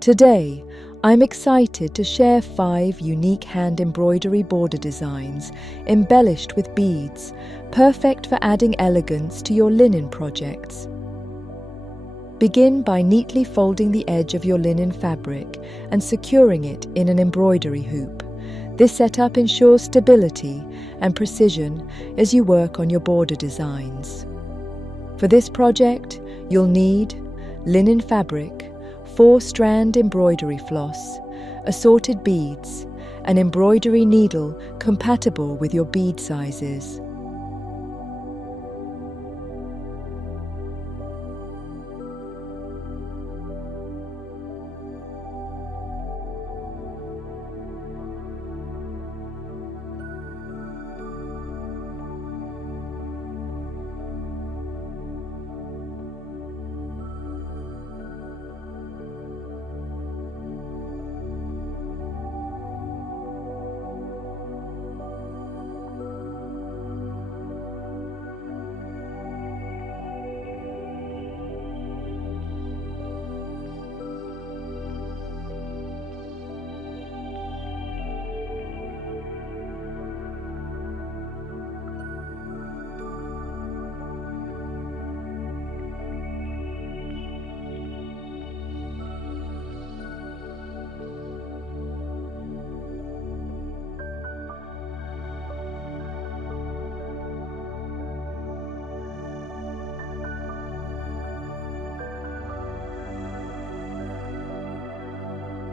Today, I'm excited to share 5 unique hand embroidery border designs embellished with beads, perfect for adding elegance to your linen projects. Begin by neatly folding the edge of your linen fabric and securing it in an embroidery hoop. This setup ensures stability and precision as you work on your border designs. For this project, you'll need linen fabric, 4-strand embroidery floss, assorted beads, an embroidery needle compatible with your bead sizes.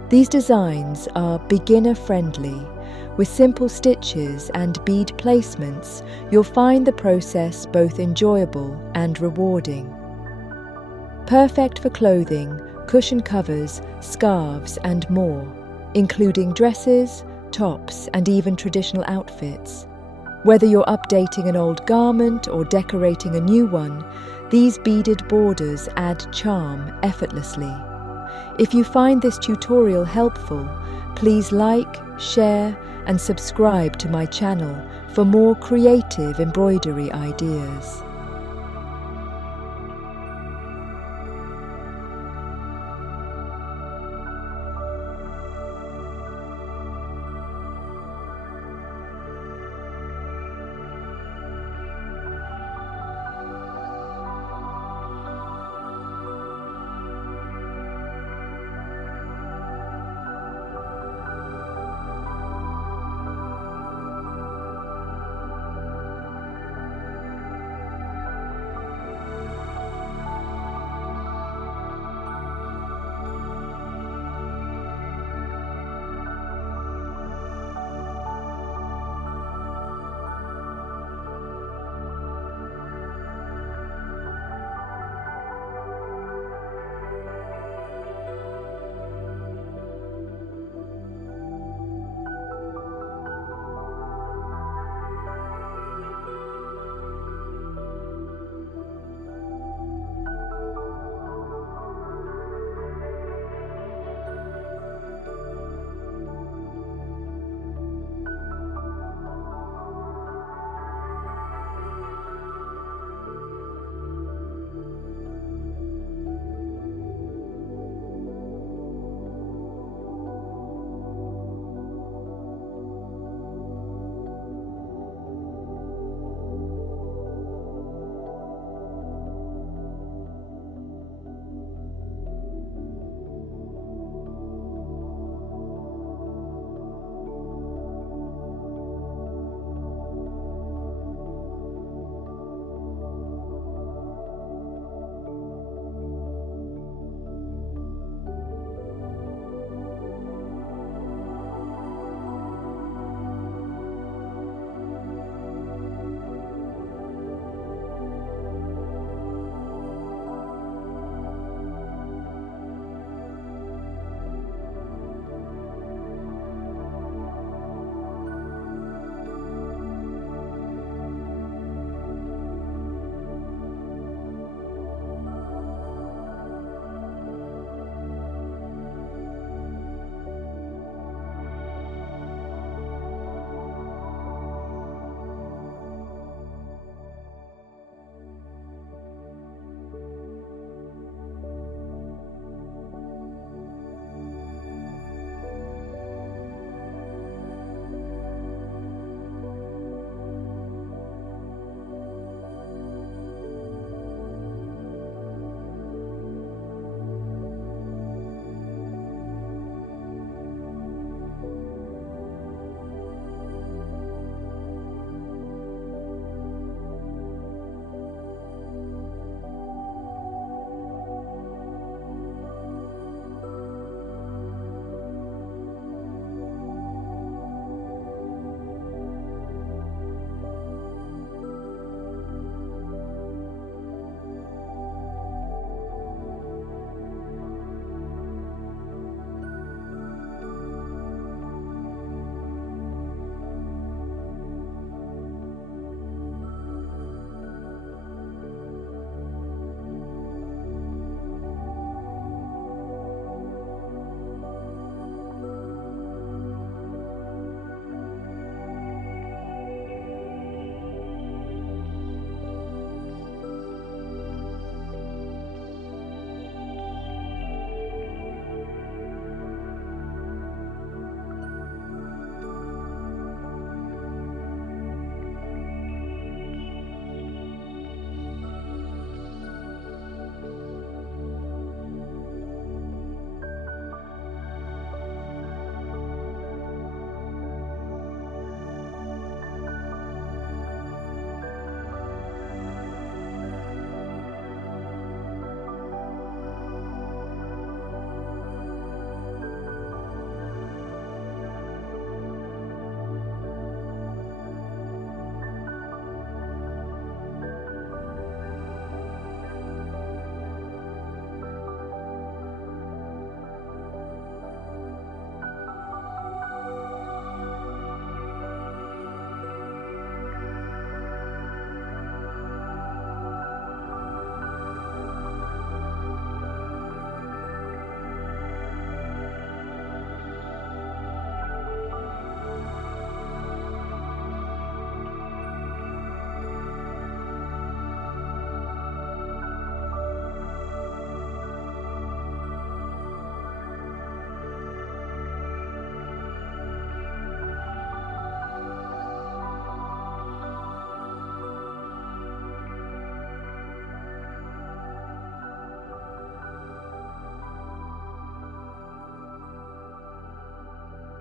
These designs are beginner-friendly. With simple stitches and bead placements, you'll find the process both enjoyable and rewarding. Perfect for clothing, cushion covers, scarves, and more, including dresses, tops, and even traditional outfits. Whether you're updating an old garment or decorating a new one, these beaded borders add charm effortlessly. If you find this tutorial helpful, please like, share, and subscribe to my channel for more creative embroidery ideas.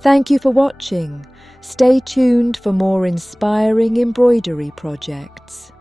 Thank you for watching. Stay tuned for more inspiring embroidery projects.